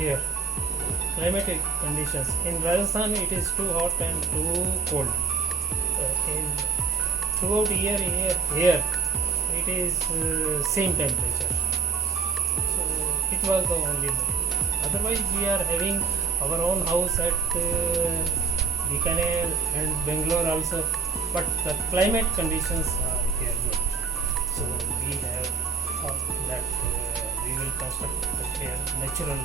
here. Climatic conditions. In Rajasthan, it is too hot and too cold. Throughout year here, it is same temperature. So it was the only one. Otherwise, we are having our own house at Bikaner and Bangalore also, but the climate conditions are here good. So we have thought that we will construct here natural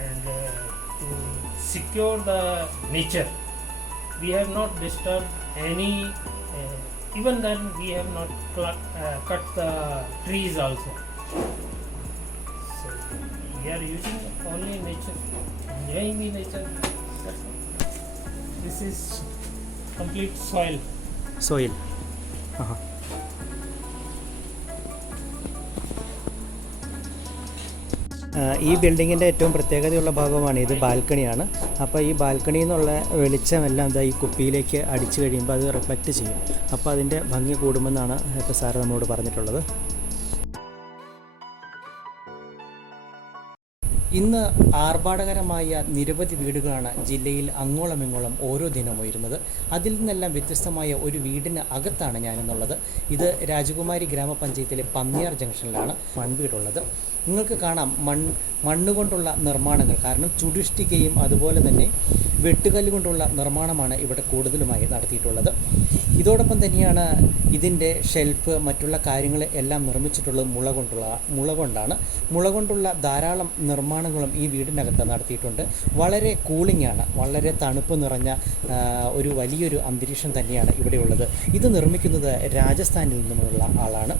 and to secure the nature. We have not disturbed any, even then we have not cut the trees also. So we are using only nature, enjoying the nature. That's all. This is complete soil. Soil. ഈ ബിൽഡിങ്ങിൻ്റെ ഏറ്റവും പ്രത്യേകതയുള്ള ഭാഗമാണ് ഇത്, ബാൽക്കണിയാണ്. അപ്പോൾ ഈ ബാൽക്കണിയിൽ നിന്നുള്ള വെളിച്ചമെല്ലാം ഈ കുപ്പിയിലേക്ക് അടിച്ചു കഴിയുമ്പോൾ അത് റിഫ്ലക്റ്റ് ചെയ്യും. അപ്പോൾ അതിൻ്റെ ഭംഗി കൂടുമെന്നാണ് ഇപ്പോൾ സാറ് നമ്മളോട് പറഞ്ഞിട്ടുള്ളത്. ഇന്ന് ആർഭാടകരമായ നിരവധി വീടുകളാണ് ജില്ലയിൽ അങ്ങോളം ഇങ്ങോളം ഓരോ ദിനവും ഉയരുന്നത്. അതിൽ നിന്നെല്ലാം വ്യത്യസ്തമായ ഒരു വീടിന് അകത്താണ് ഞാനെന്നുള്ളത്. ഇത് രാജകുമാരി ഗ്രാമപഞ്ചായത്തിലെ പന്നിയാർ ജംഗ്ഷനിലാണ് മൺവീടുള്ളത്. നിങ്ങൾക്ക് കാണാം മണ്ണുകൊണ്ടുള്ള നിർമ്മാണങ്ങൾ, കാരണം ചുടിഷ്ടികയും അതുപോലെ തന്നെ വെട്ടുകല്ല് കൊണ്ടുള്ള നിർമ്മാണമാണ് ഇവിടെ കൂടുതലുമായി നടത്തിയിട്ടുള്ളത്. ഇതോടൊപ്പം തന്നെയാണ് ഇതിൻ്റെ ഷെൽഫ് മറ്റുള്ള കാര്യങ്ങൾ എല്ലാം നിർമ്മിച്ചിട്ടുള്ളത് മുള കൊണ്ടാണ്. മുള കൊണ്ടുള്ള ധാരാളം നിർമ്മാണങ്ങളും ഈ വീടിനകത്ത് നടത്തിയിട്ടുണ്ട്. വളരെ കൂളിംഗാണ്, വളരെ തണുപ്പ് നിറഞ്ഞ ഒരു വലിയൊരു അന്തരീക്ഷം തന്നെയാണ് ഇവിടെയുള്ളത്. ഇത് നിർമ്മിക്കുന്നത് രാജസ്ഥാനിൽ നിന്നുമുള്ള ആളാണ്.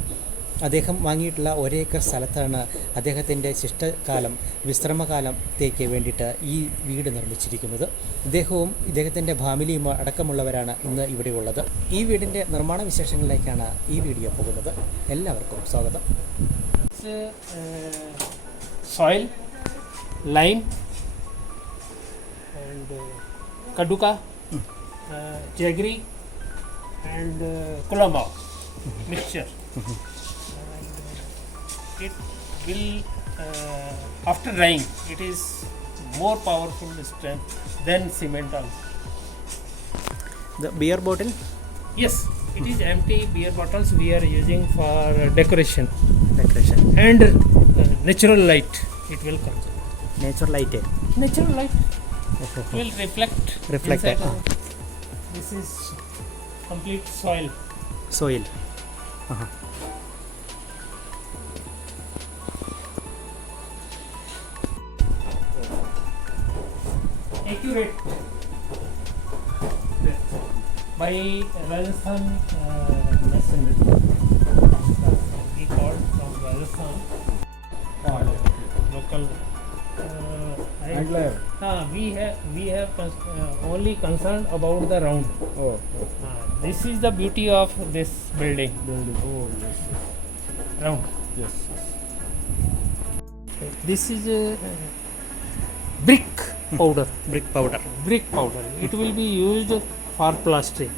അദ്ദേഹം വാങ്ങിയിട്ടുള്ള ഒരേക്കർ സ്ഥലത്താണ് അദ്ദേഹത്തിൻ്റെ ശിഷ്ടകാലം, വിശ്രമകാലത്തേക്ക് വേണ്ടിയിട്ട് ഈ വീട് നിർമ്മിച്ചിരിക്കുന്നത്. ഇദ്ദേഹവും ഇദ്ദേഹത്തിൻ്റെ ഫാമിലിയും അടക്കമുള്ളവരാണ് ഇന്ന് ഇവിടെയുള്ളത്. ഈ വീടിൻ്റെ നിർമ്മാണ വിശേഷങ്ങളിലേക്കാണ് ഈ വീഡിയോ പോകുന്നത്. എല്ലാവർക്കും സ്വാഗതം. Soil, lime and kaduka, jaggery and kulambao mixture. It will after drying it is more powerful strength than cement also. The beer bottle? Yes, it is empty beer bottles we are using for decoration and natural light it will consume. Natural light will reflect inside this is complete soil. Accurate by Rajasthan masonry. We called from Rajasthan local. We have only concerned about the round. This is the beauty of this building. Oh yes. Round. Yes. This is brick powder. Brick powder. It will be used for plastering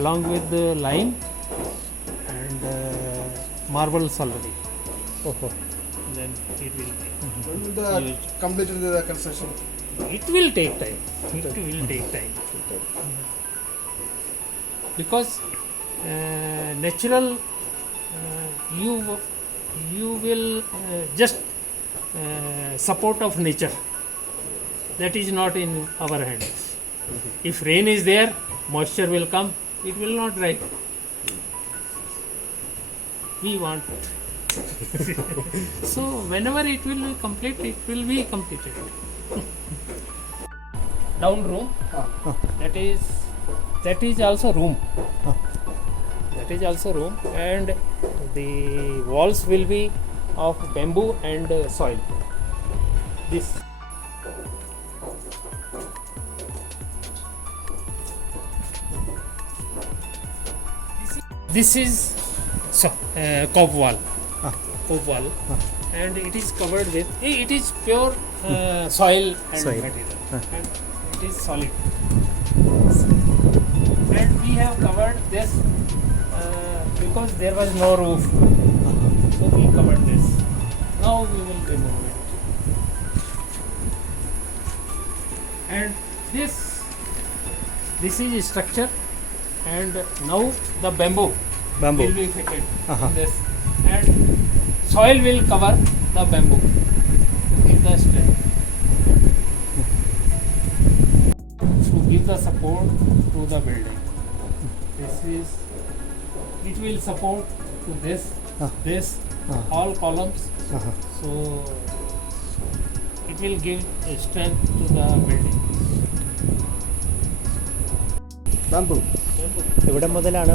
along with the lime and marble slurry. Then it will be Completed the construction. It will take time. Because natural you will just support of nature. That is not in our hands. If rain is there, moisture will come, it will not dry. We want so whenever it will be complete, it will be completed. Down room, that is also room. And the walls will be of bamboo and soil. This is cob wall. And it is covered with, it is pure soil and material. And it is solid. And we have covered this because there was no roof. So we covered this. Now we will remove it. and this is structure, and now the bamboo will be fitted in this, and soil will cover the bamboo in the strength to give the support to the building. It will support to this all columns, so it will give a strength to the building. Bamboo. ഇവിടെ മുതലാണ്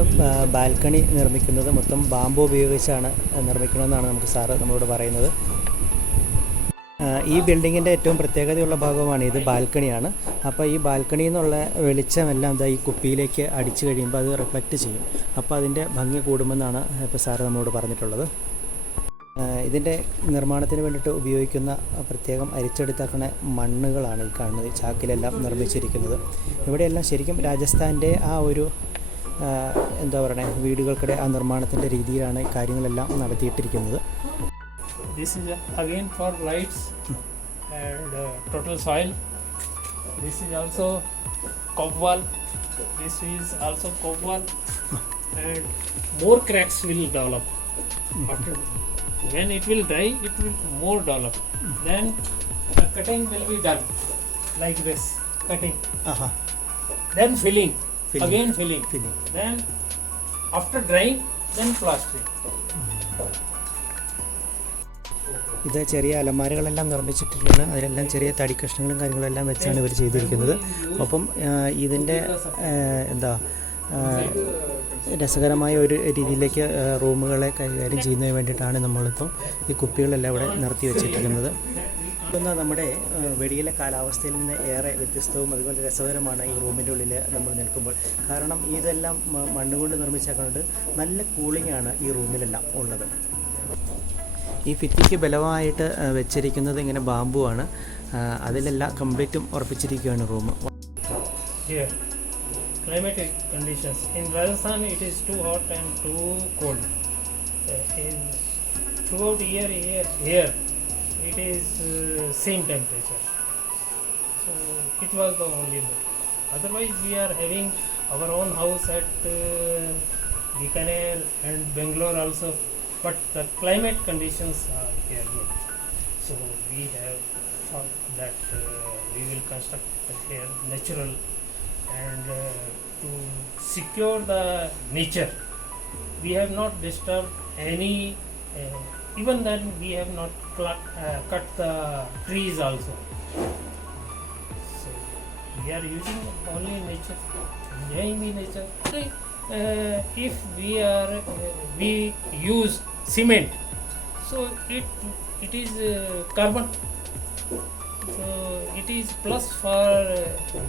balcony നിർമ്മിക്കുന്നത്. മൊത്തം bamboo ഉപയോഗിച്ചാണ് നിർമ്മിക്കണമെന്നാണ് നമുക്ക് sir നമ്മളോട് പറയുന്നത്. ഈ ബിൽഡിങ്ങിൻ്റെ ഏറ്റവും പ്രത്യേകതയുള്ള ഭാഗമാണ് ഇത്, ബാൽക്കണിയാണ്. അപ്പോൾ ഈ ബാൽക്കണിയിൽ നിന്നുള്ള വെളിച്ചമെല്ലാം ഈ കുപ്പിയിലേക്ക് അടിച്ചു കഴിയുമ്പോൾ അത് റിഫ്ലക്റ്റ് ചെയ്യും. അപ്പോൾ അതിൻ്റെ ഭംഗി കൂടുമെന്നാണ് ഇപ്പോൾ സാറ് നമ്മളോട് പറഞ്ഞിട്ടുള്ളത്. ഇതിൻ്റെ നിർമ്മാണത്തിന് വേണ്ടിയിട്ട് ഉപയോഗിക്കുന്ന പ്രത്യേകം അരിച്ചെടുത്താക്കുന്ന മണ്ണുകളാണ് ഈ കാണുന്നത്, ചാക്കിലെല്ലാം നിർമ്മിച്ചിരിക്കുന്നത്. ഇവിടെയെല്ലാം ശരിക്കും രാജസ്ഥാൻ്റെ ആ ഒരു എന്താ പറയുക, വീടുകൾക്കിടെ ആ നിർമ്മാണത്തിൻ്റെ രീതിയിലാണ് കാര്യങ്ങളെല്ലാം നടത്തിയിട്ടിരിക്കുന്നത്. This is again for lights and total soil. This is also cob wall. This is also cob wall, and more cracks will develop. After when it will dry, it will more develop. Then the cutting will be done like this, cutting. Then filling. Again filling. Then after drying, then plastering. ഇത് ചെറിയ അലമാരകളെല്ലാം നിർമ്മിച്ചിട്ടുള്ളത്, അതിലെല്ലാം ചെറിയ തടി കഷ്ണങ്ങളും കാര്യങ്ങളെല്ലാം വെച്ചാണ് ഇവർ ചെയ്തിരിക്കുന്നത്. ഒപ്പം ഇതിൻ്റെ എന്താ രസകരമായ ഒരു രീതിയിലേക്ക് റൂമുകളെ കൈകാര്യം ചെയ്യുന്നതിന് വേണ്ടിയിട്ടാണ് നമ്മളിപ്പം ഈ കുപ്പികളെല്ലാം ഇവിടെ നിർത്തി വെച്ചിരിക്കുന്നത്. ഇതൊന്ന് നമ്മുടെ വെളിയിലെ കാലാവസ്ഥയിൽ നിന്ന് ഏറെ വ്യത്യസ്തവും അതുപോലെ രസകരമാണ് ഈ റൂമിൻ്റെ ഉള്ളിൽ നമ്മൾ നിൽക്കുമ്പോൾ. കാരണം ഇതെല്ലാം മണ്ണുകൊണ്ട് നിർമ്മിച്ചേക്കുന്നത് നല്ല കൂളിംഗാണ് ഈ റൂമിലെല്ലാം ഉള്ളത്. ഈ ഭിത്തിക്ക് ബലമായിട്ട് വെച്ചിരിക്കുന്നത് ഇങ്ങനെ ബാമ്പു ആണ്. അതിലെല്ലാം കംപ്ലീറ്റും ഉറപ്പിച്ചിരിക്കുകയാണ് room. Climatic conditions in Rajasthan, it is too hot and too cold. Throughout year here it is same temperature. So it was the only one. Otherwise we are having our own house at Bikaner and Bangalore also, but the climate conditions are here good. So we have thought that we will construct here natural, and to secure the nature we have not disturbed any, even then we have not cut the trees also. So we are using only nature, enjoying the nature. If we use cement, so it is carbon, so it is plus for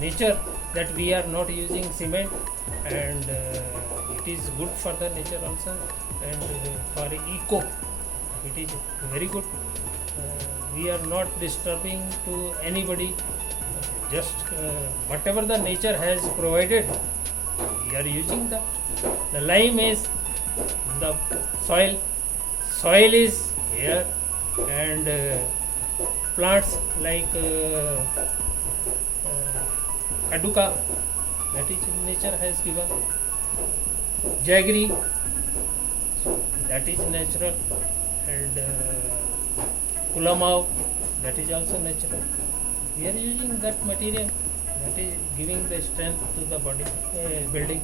nature that we are not using cement, and it is good for the nature also, and for eco it is very good. We are not disturbing to anybody, just whatever the nature has provided we are using that. The lime is the soil is here, and plants like kaduka, that is nature has given. Jaggery, that is natural, and kulamau, that is also natural. We are using that material, that is giving the strength to the body building.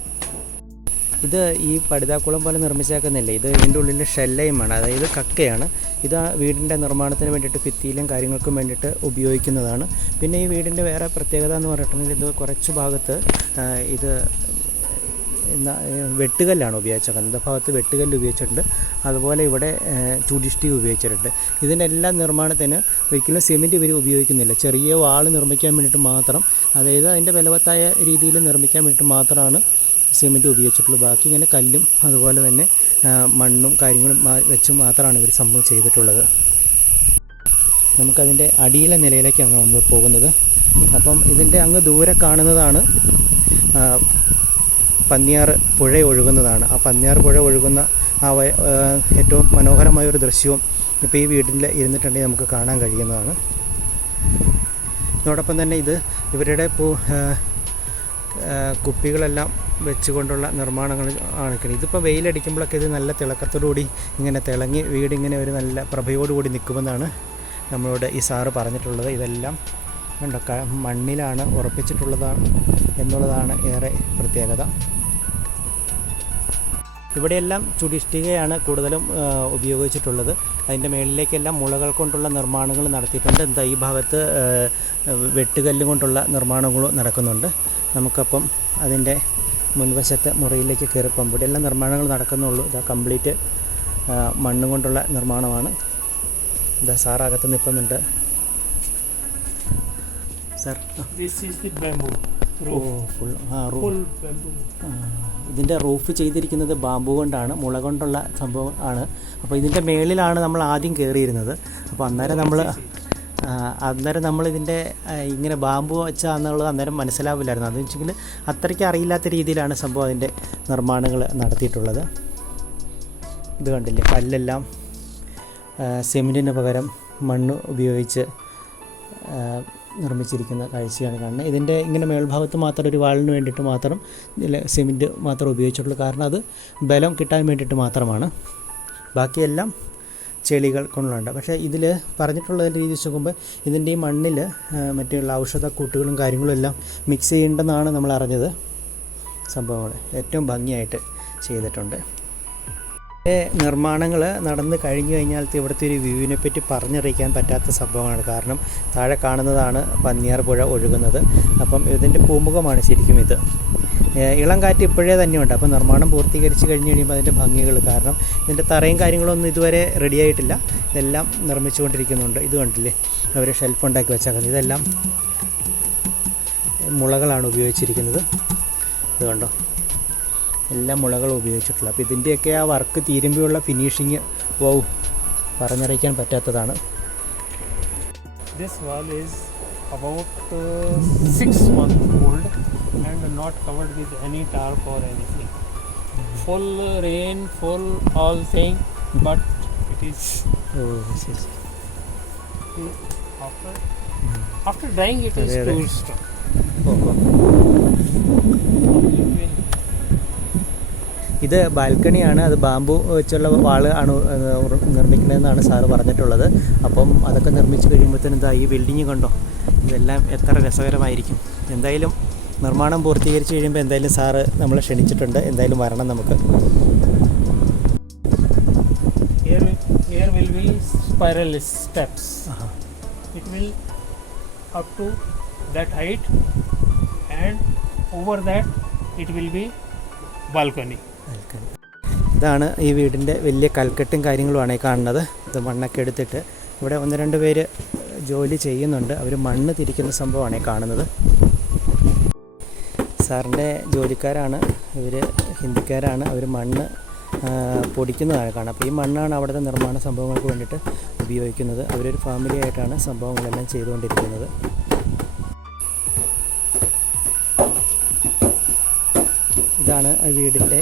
ഇത് ഈ പടുതാക്കുളം പോലെ നിർമ്മിച്ചേക്കുന്നില്ല, ഇത് ഇതിൻ്റെ ഉള്ളിൽ ഷെല്ലയുമാണ്, അതായത് കക്കയാണ്. ഇത് വീടിൻ്റെ നിർമ്മാണത്തിന് വേണ്ടിയിട്ട് ഭിത്തിയിലും കാര്യങ്ങൾക്കും വേണ്ടിയിട്ട് ഉപയോഗിക്കുന്നതാണ്. പിന്നെ ഈ വീടിൻ്റെ വേറെ പ്രത്യേകത എന്ന് പറഞ്ഞിട്ടുണ്ടെങ്കിൽ ഇത് കുറച്ച് ഭാഗത്ത് ഇത് വെട്ടുകല്ലാണ് ഉപയോഗിച്ചേക്കുന്നത്. இந்த ഭാഗത്ത് വെട്ടുകല്ല് ഉപയോഗിച്ചിട്ടുണ്ട്, അതുപോലെ ഇവിടെ ചുടിഷ്ടി ഉപയോഗിച്ചിട്ടുണ്ട്. ഇതിനെല്ലാം നിർമ്മാണത്തിന് ഒരിക്കലും സിമെൻറ്റ് ഇവർ ഉപയോഗിക്കുന്നില്ല. ചെറിയ വാൾ നിർമ്മിക്കാൻ വേണ്ടിയിട്ട് മാത്രം, അതായത് അതിൻ്റെ ബലവത്തായ രീതിയിൽ നിർമ്മിക്കാൻ വേണ്ടിയിട്ട് മാത്രമാണ് സിമെൻറ്റ് ഉപയോഗിച്ചിട്ടുള്ളൂ. ബാക്കി ഇങ്ങനെ കല്ലും അതുപോലെ തന്നെ മണ്ണും കാര്യങ്ങളും വെച്ച് മാത്രമാണ് ഇവർ സംഭവം ചെയ്തിട്ടുള്ളത്. നമുക്കതിൻ്റെ അടിയിലെ നിലയിലേക്കാണ് നമ്മൾ പോകുന്നത്. അപ്പം ഇതിൻ്റെ അങ്ങ് ദൂരെ കാണുന്നതാണ് പന്നിയാർ പുഴ ഒഴുകുന്നതാണ്. ആ പന്നിയാർ പുഴ ഒഴുകുന്ന ആ ഏറ്റവും മനോഹരമായൊരു ദൃശ്യവും ഇപ്പോൾ ഈ വീട്ടിൽ ഇരുന്നിട്ടുണ്ടെങ്കിൽ നമുക്ക് കാണാൻ കഴിയുന്നതാണ്. അതോടൊപ്പം തന്നെ ഇത് ഇവരുടെ കുപ്പികളെല്ലാം വെച്ചുകൊണ്ടുള്ള നിർമ്മാണങ്ങൾ ആണ്. ഇതിപ്പോൾ വെയിലടിക്കുമ്പോഴൊക്കെ ഇത് നല്ല തിളക്കത്തോടുകൂടി ഇങ്ങനെ തിളങ്ങി വീടിങ്ങനെ ഒരു നല്ല പ്രഭയോടുകൂടി നിൽക്കുമെന്നാണ് നമ്മളോട് ഈ സാറ് പറഞ്ഞിട്ടുള്ളത്. ഇതെല്ലാം കണ്ടോ മണ്ണിലാണ് ഉറപ്പിച്ചിട്ടുള്ളതാണ് എന്നുള്ളതാണ് ഏറെ പ്രത്യേകത. ഇവിടെയെല്ലാം ചുടിഷ്ടികയാണ് കൂടുതലും ഉപയോഗിച്ചിട്ടുള്ളത്. അതിൻ്റെ മുകളിലേക്കെല്ലാം മുളകൾ കൊണ്ടുള്ള നിർമ്മാണങ്ങൾ നടത്തിയിട്ടുണ്ട്. എന്താ ഈ ഭാഗത്ത് വെട്ടുകല്ല് കൊണ്ടുള്ള നിർമ്മാണങ്ങളും നടക്കുന്നുണ്ട്. നമുക്കപ്പം അതിൻ്റെ മുൻവശത്തെ മുറിയിലേക്ക് കയറിപ്പം ഇവിടെയെല്ലാം നിർമ്മാണങ്ങൾ നടക്കുന്നുള്ളൂ. ഇതാ കംപ്ലീറ്റ് മണ്ണ് കൊണ്ടുള്ള നിർമ്മാണമാണ്. ഇതാ സാറകത്ത് നിൽക്കുന്നുണ്ട്. സാർ ഇതിൻ്റെ റൂഫ് ചെയ്തിരിക്കുന്നത് ബാമ്പു കൊണ്ടാണ്, മുള കൊണ്ടുള്ള സംഭവം ആണ്. അപ്പോൾ ഇതിൻ്റെ മേളിലാണ് നമ്മൾ ആദ്യം കയറിയിരുന്നത്. അപ്പോൾ അന്നേരം നമ്മളിതിൻ്റെ ഇങ്ങനെ ബാമ്പു വെച്ചാൽ എന്നുള്ളത് അന്നേരം മനസ്സിലാവില്ലായിരുന്നു. അതെന്ന് വെച്ചെങ്കിൽ അത്രയ്ക്ക് അറിയില്ലാത്ത രീതിയിലാണ് സംഭവം അതിൻ്റെ നിർമ്മാണങ്ങൾ നടത്തിയിട്ടുള്ളത്. ഇത് കണ്ടില്ലേ, കല്ലെല്ലാം സിമെൻറ്റിന് പകരം മണ്ണ് ഉപയോഗിച്ച് നിർമ്മിച്ചിരിക്കുന്ന കാഴ്ചയാണ് കാണുന്നത്. ഇതിൻ്റെ ഇങ്ങനെ മേൽഭാഗത്ത് മാത്രം ഒരു വാളിന് വേണ്ടിയിട്ട് മാത്രം ഇതിൽ സിമെൻറ്റ് മാത്രം ഉപയോഗിച്ചിട്ടുള്ളൂ. കാരണം അത് ബലം കിട്ടാൻ വേണ്ടിയിട്ട് മാത്രമാണ്. ബാക്കിയെല്ലാം ചെളികൾ കൊണ്ടുണ്ട്. പക്ഷേ ഇതിൽ പറഞ്ഞിട്ടുള്ളതിൻ്റെ രീതി വെച്ച് നോക്കുമ്പോൾ ഇതിൻ്റെ ഈ മണ്ണിൽ മറ്റുള്ള ഔഷധക്കൂട്ടുകളും കാര്യങ്ങളും എല്ലാം മിക്സ് ചെയ്യേണ്ടെന്നാണ് നമ്മൾ അറിഞ്ഞത്. സംഭവങ്ങൾ ഏറ്റവും ഭംഗിയായിട്ട് ചെയ്തിട്ടുണ്ട്. നിർമ്മാണങ്ങൾ നടന്ന് കഴിഞ്ഞു കഴിഞ്ഞാൽ ഇവിടുത്തെ ഒരു വ്യൂവിനെ പറ്റി പറഞ്ഞറിയിക്കാൻ പറ്റാത്ത സംഭവമാണ്. കാരണം താഴെ കാണുന്നതാണ് പന്നിയാർ പുഴ ഒഴുകുന്നത്. അപ്പം ഇതിൻ്റെ പൂമുഖമാണ് ശരിക്കും ഇത്. ഇളം കാറ്റ് ഇപ്പോഴേ തന്നെയുണ്ട്. അപ്പോൾ നിർമ്മാണം പൂർത്തീകരിച്ച് കഴിഞ്ഞ് കഴിയുമ്പോൾ അതിൻ്റെ ഭംഗികൾ, കാരണം ഇതിൻ്റെ തറയും കാര്യങ്ങളൊന്നും ഇതുവരെ റെഡിയായിട്ടില്ല. ഇതെല്ലാം നിർമ്മിച്ചുകൊണ്ടിരിക്കുന്നുണ്ട്. ഇത് കണ്ടില്ലേ, അവർ ഷെൽഫ് ഉണ്ടാക്കി വെച്ചേക്കുന്നത്. ഇതെല്ലാം മുളകളാണ് ഉപയോഗിച്ചിരിക്കുന്നത്. ഇത് കണ്ടോ, എല്ലാം മുളകൾ ഉപയോഗിച്ചിട്ടുള്ളത്. അപ്പോൾ ഇതിൻ്റെയൊക്കെ ആ വർക്ക് തീരുമ്പോഴുള്ള ഫിനിഷിങ് പറഞ്ഞറിയിക്കാൻ പറ്റാത്തതാണ്. This wall is about 6 months old and not covered with any tarp or anything. Full rain, full all thing, but it is after drying it is too strong. ഇത് ബാൽക്കണിയാണ്. അത് ബാമ്പു വെച്ചുള്ള വാള് ആണ് നിർമ്മിക്കുന്നതെന്നാണ് sir പറഞ്ഞിട്ടുള്ളത്. അപ്പം അതൊക്കെ നിർമ്മിച്ച് കഴിയുമ്പോഴത്തേനും എന്താ ഈ ബിൽഡിങ് കണ്ടോ, ഇതെല്ലാം എത്ര രസകരമായിരിക്കും. എന്തായാലും നിർമ്മാണം പൂർത്തീകരിച്ച് കഴിയുമ്പോൾ എന്തായാലും സാറ് നമ്മളെ ക്ഷണിച്ചിട്ടുണ്ട്. എന്തായാലും വരണം നമുക്ക്. Here will be spiral steps. It will up to that height and over that it will be balcony. ഇതാണ് ഈ വീടിൻ്റെ വലിയ കൽക്കെട്ടും കാര്യങ്ങളുമാണ് ഈ കാണുന്നത്. ഇത് മണ്ണൊക്കെ എടുത്തിട്ട് ഇവിടെ 1-2 പേര് ജോലി ചെയ്യുന്നുണ്ട്. അവർ മണ്ണ് തിരിക്കുന്ന സംഭവമാണ് ഈ കാണുന്നത്. സാറിൻ്റെ ജോലിക്കാരാണ് ഇവർ, ഹിന്ദിക്കാരാണ്. അവർ മണ്ണ് പൊടിക്കുന്നതാണ് കാണുന്നത്. അപ്പോൾ ഈ മണ്ണാണ് അവിടുത്തെ നിർമ്മാണ സംഭവങ്ങൾക്ക് വേണ്ടിയിട്ട് ഉപയോഗിക്കുന്നത്. അവരൊരു ഫാമിലി ആയിട്ടാണ് സംഭവങ്ങളെല്ലാം ചെയ്തുകൊണ്ടിരിക്കുന്നത്. ഇതാണ് ആ വീടിൻ്റെ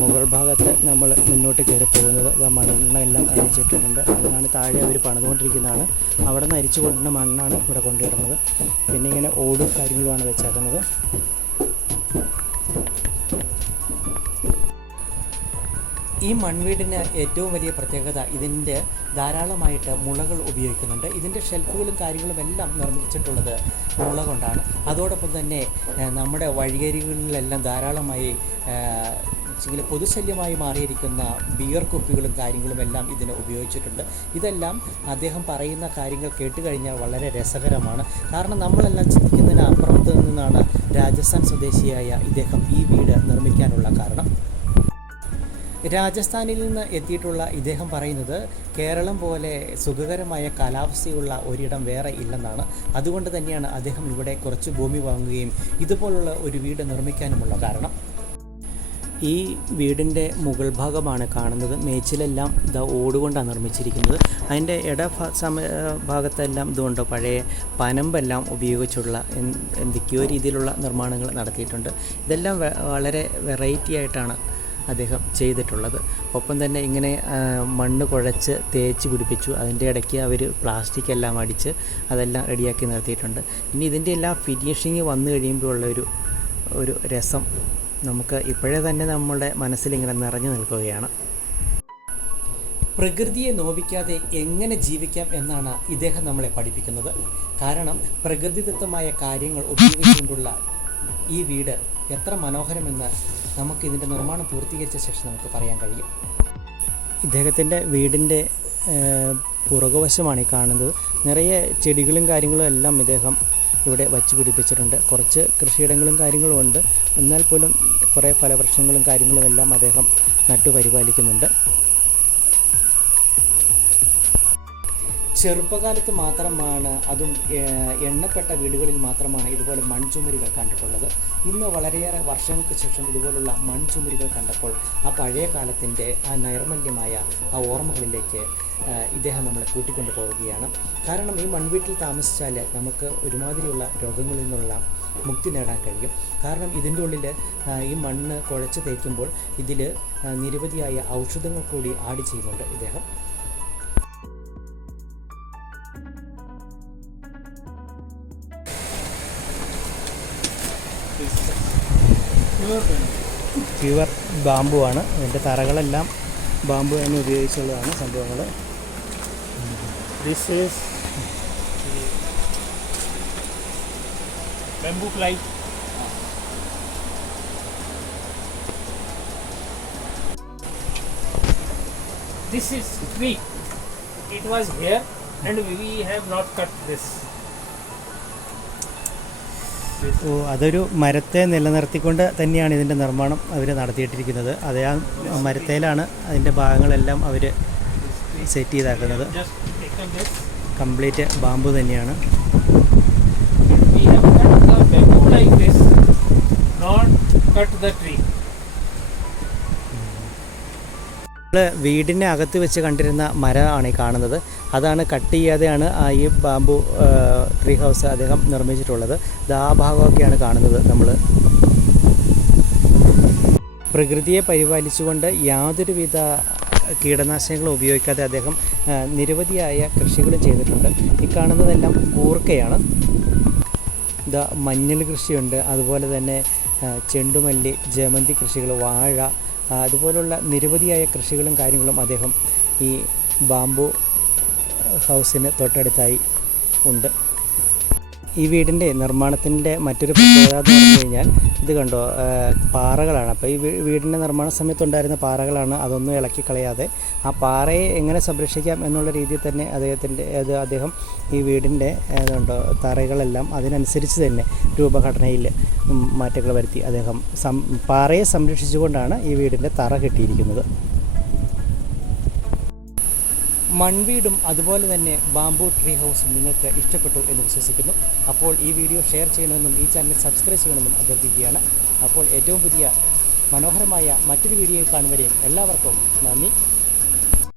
മുകൾ ഭാഗത്ത് നമ്മൾ മുന്നോട്ട് കയറി പോകുന്നത്. മണ്ണെല്ലാം അരിച്ചിട്ടിട്ടുണ്ട്. അതിനാണ് താഴെ അവർ പണിതുകൊണ്ടിരിക്കുന്നതാണ്. അവിടെ നിന്ന് അരിച്ചു കൊണ്ടുവന്ന മണ്ണാണ് ഇവിടെ കൊണ്ടുവരുന്നത്. പിന്നെ ഇങ്ങനെ ഓടും കാര്യങ്ങളുമാണ് വെച്ചേക്കുന്നത്. ഈ മൺവീടിന് ഏറ്റവും വലിയ പ്രത്യേകത ഇതിൻ്റെ ധാരാളമായിട്ട് മുളകൾ ഉപയോഗിക്കുന്നുണ്ട്. ഇതിൻ്റെ ഷെൽഫുകളും കാര്യങ്ങളും എല്ലാം നിർമ്മിച്ചിട്ടുള്ളത് മുള കൊണ്ടാണ്. അതോടൊപ്പം തന്നെ നമ്മുടെ വഴിയരികളിലെല്ലാം ധാരാളമായി പൊതുശല്യമായി മാറിയിരിക്കുന്ന ബിയർ കുപ്പികളും കാര്യങ്ങളും എല്ലാം ഇതിന് ഉപയോഗിച്ചിട്ടുണ്ട്. ഇതെല്ലാം അദ്ദേഹം പറയുന്ന കാര്യങ്ങൾ കേട്ടുകഴിഞ്ഞാൽ വളരെ രസകരമാണ്. കാരണം നമ്മളെല്ലാം ചിന്തിക്കുന്നതിന് അപ്പുറത്ത് നിന്നാണ് രാജസ്ഥാൻ സ്വദേശിയായ ഇദ്ദേഹം ഈ വീട് നിർമ്മിക്കാനുള്ള കാരണം. രാജസ്ഥാനിൽ നിന്ന് എത്തിയിട്ടുള്ള ഇദ്ദേഹം പറയുന്നത് കേരളം പോലെ സുഖകരമായ കാലാവസ്ഥയുള്ള ഒരിടം വേറെ ഇല്ലെന്നാണ്. അതുകൊണ്ട് തന്നെയാണ് അദ്ദേഹം ഇവിടെ കുറച്ച് ഭൂമി വാങ്ങുകയും ഇതുപോലുള്ള ഒരു വീട് നിർമ്മിക്കാനുമുള്ള കാരണം. ഈ വീടിൻ്റെ മുകൾ ഭാഗമാണ് കാണുന്നത്. മേച്ചിലെല്ലാം ഓടുകൊണ്ടാണ് നിർമ്മിച്ചിരിക്കുന്നത്. അതിൻ്റെ ഭാഗത്തെല്ലാം ഇതുകൊണ്ട് പഴയ പനമ്പെല്ലാം ഉപയോഗിച്ചുള്ള എന്തൊക്കെയോ രീതിയിലുള്ള നിർമ്മാണങ്ങൾ നടത്തിയിട്ടുണ്ട്. ഇതെല്ലാം വളരെ വെറൈറ്റി ആയിട്ടാണ് അദ്ദേഹം ചെയ്തിട്ടുള്ളത്. ഒപ്പം തന്നെ ഇങ്ങനെ മണ്ണ് കുഴച്ച് തേച്ച് പിടിപ്പിച്ചു. അതിൻ്റെ ഇടയ്ക്ക് അവർ പ്ലാസ്റ്റിക് എല്ലാം അടിച്ച് അതെല്ലാം റെഡിയാക്കി നിർത്തിയിട്ടുണ്ട്. ഇനി ഇതിൻ്റെ എല്ലാം ഫിനിഷിങ് വന്നു കഴിയുമ്പോൾ ഉള്ളൊരു രസം നമുക്ക് ഇപ്പോഴേ തന്നെ നമ്മുടെ മനസ്സിലിങ്ങനെ നിറഞ്ഞു നിൽക്കുകയാണ്. പ്രകൃതിയെ നോവിക്കാതെ എങ്ങനെ ജീവിക്കാം എന്നാണ് ഇദ്ദേഹം നമ്മളെ പഠിപ്പിക്കുന്നത്. കാരണം പ്രകൃതിദത്തമായ കാര്യങ്ങൾ ഉപയോഗിച്ചുകൊണ്ടുള്ള ഈ വീട് എത്ര മനോഹരമെന്ന് നമുക്ക് ഇതിൻ്റെ നിർമ്മാണം പൂർത്തീകരിച്ച ശേഷം നമുക്ക് പറയാൻ കഴിയും. ഇദ്ദേഹത്തിൻ്റെ വീടിൻ്റെ പുറകുവശമാണ് ഈ കാണുന്നത്. നിറയെ ചെടികളും കാര്യങ്ങളും എല്ലാം ഇദ്ദേഹം ഇവിടെ വച്ച് പിടിപ്പിച്ചിട്ടുണ്ട്. കുറച്ച് കൃഷിയിടങ്ങളും കാര്യങ്ങളും ഉണ്ട്. എന്നാൽ പോലും കുറേ ഫലവൃക്ഷങ്ങളും കാര്യങ്ങളും എല്ലാം അദ്ദേഹം നട്ടുപരിപാലിക്കുന്നുണ്ട്. ചെറുപ്പകാലത്ത് മാത്രമാണ്, അതും എണ്ണപ്പെട്ട വീടുകളിൽ മാത്രമാണ് ഇതുപോലെ മൺചുമരുകൾ കണ്ടിട്ടുള്ളത്. ഇന്ന് വളരെയേറെ വർഷങ്ങൾക്ക് ശേഷം ഇതുപോലുള്ള മൺചുമരുകൾ കണ്ടപ്പോൾ ആ പഴയ കാലത്തിൻ്റെ ആ നൈർമല്യമായ ആ ഓർമ്മകളിലേക്ക് ഇദ്ദേഹം നമ്മളെ കൂട്ടിക്കൊണ്ടു പോവുകയാണ്. കാരണം ഈ മൺവീട്ടിൽ താമസിച്ചാൽ നമുക്ക് ഒരുമാതിരിയുള്ള രോഗങ്ങളിൽ നിന്നുള്ള മുക്തി നേടാൻ കഴിയും. കാരണം ഇതിൻ്റെ ഉള്ളിൽ ഈ മണ്ണ് കുഴച്ച് തേക്കുമ്പോൾ ഇതിൽ നിരവധിയായ ഔഷധങ്ങൾ കൂടി ആഡ് ചെയ്യുന്നുണ്ട് ഇദ്ദേഹം. പ്യുവർ ബാമ്പു ആണ്. ഇതിൻ്റെ തറകളെല്ലാം ബാമ്പു തന്നെ ഉപയോഗിച്ചുള്ളതാണ് സംഭവങ്ങൾ. This is bamboo ply. This is tree. It was here and we have not cut this. അതൊരു മരത്തെ നിലനിർത്തിക്കൊണ്ട് തന്നെയാണ് ഇതിൻ്റെ നിർമ്മാണം അവർ നടത്തിയിട്ടിരിക്കുന്നത്. അതേ ആ മരത്തേലാണ് അതിൻ്റെ ഭാഗങ്ങളെല്ലാം അവർ സെറ്റ് ചെയ്താക്കുന്നത്. കംപ്ലീറ്റ് ബാമ്പു തന്നെയാണ്. We have cut the bamboo like this, not cut the tree. നമ്മൾ വീടിൻ്റെ അകത്ത് വെച്ച് കണ്ടിരുന്ന മരമാണ് ഈ കാണുന്നത്. അതാണ് കട്ട് ചെയ്യാതെയാണ് ഈ ബാമ്പു ട്രീ ഹൗസ് അദ്ദേഹം നിർമ്മിച്ചിട്ടുള്ളത്. ഇത് ആ ഭാഗമൊക്കെയാണ് കാണുന്നത്. നമ്മൾ പ്രകൃതിയെ പരിപാലിച്ചുകൊണ്ട് യാതൊരുവിധ കീടനാശിനികളും ഉപയോഗിക്കാതെ അദ്ദേഹം നിരവധിയായ കൃഷികളും ചെയ്തിട്ടുണ്ട്. ഈ കാണുന്നതെല്ലാം കൂർക്കയാണ്. ഇതാ മഞ്ഞൾ കൃഷിയുണ്ട്, അതുപോലെ തന്നെ ചെണ്ടുമല്ലി, ജമന്തി കൃഷികൾ, വാഴ, അതുപോലുള്ള നിരവധിയായ കൃഷികളും കാര്യങ്ങളും അദ്ദേഹം ഈ ബാമ്പു ഹൗസിന് തൊട്ടടുത്തായി ഉണ്ട്. ഈ വീടിൻ്റെ നിർമ്മാണത്തിൻ്റെ മറ്റൊരു പ്രത്യേകത എന്ന് പറഞ്ഞു കഴിഞ്ഞാൽ ഇത് കണ്ടോ, പാറകളാണ്. അപ്പോൾ ഈ വീടിൻ്റെ നിർമ്മാണ സമയത്തുണ്ടായിരുന്ന പാറകളാണ്. അതൊന്നും ഇളക്കി കളയാതെ ആ പാറയെ എങ്ങനെ സംരക്ഷിക്കാം എന്നുള്ള രീതിയിൽ തന്നെ അദ്ദേഹം ഈ വീടിൻ്റെ ഏതുണ്ടോ തറകളെല്ലാം അതിനനുസരിച്ച് തന്നെ രൂപഘടനയിൽ മാറ്റങ്ങൾ വരുത്തി അദ്ദേഹം പാറയെ സംരക്ഷിച്ചുകൊണ്ടാണ് ഈ വീടിൻ്റെ തറ കെട്ടിയിരിക്കുന്നത്. മൺവീടും അതുപോലെ തന്നെ ബാമ്പു ട്രീ ഹൗസും നിങ്ങൾക്ക് ഇഷ്ടപ്പെട്ടു എന്ന് വിശ്വസിക്കുന്നു. അപ്പോൾ ഈ വീഡിയോ ഷെയർ ചെയ്യണമെന്നും ഈ ചാനൽ സബ്സ്ക്രൈബ് ചെയ്യണമെന്നും അഭ്യർത്ഥിക്കുകയാണ്. അപ്പോൾ ഏറ്റവും പുതിയ മനോഹരമായ മറ്റൊരു വീഡിയോ കാണുവരെയും എല്ലാവർക്കും നന്ദി.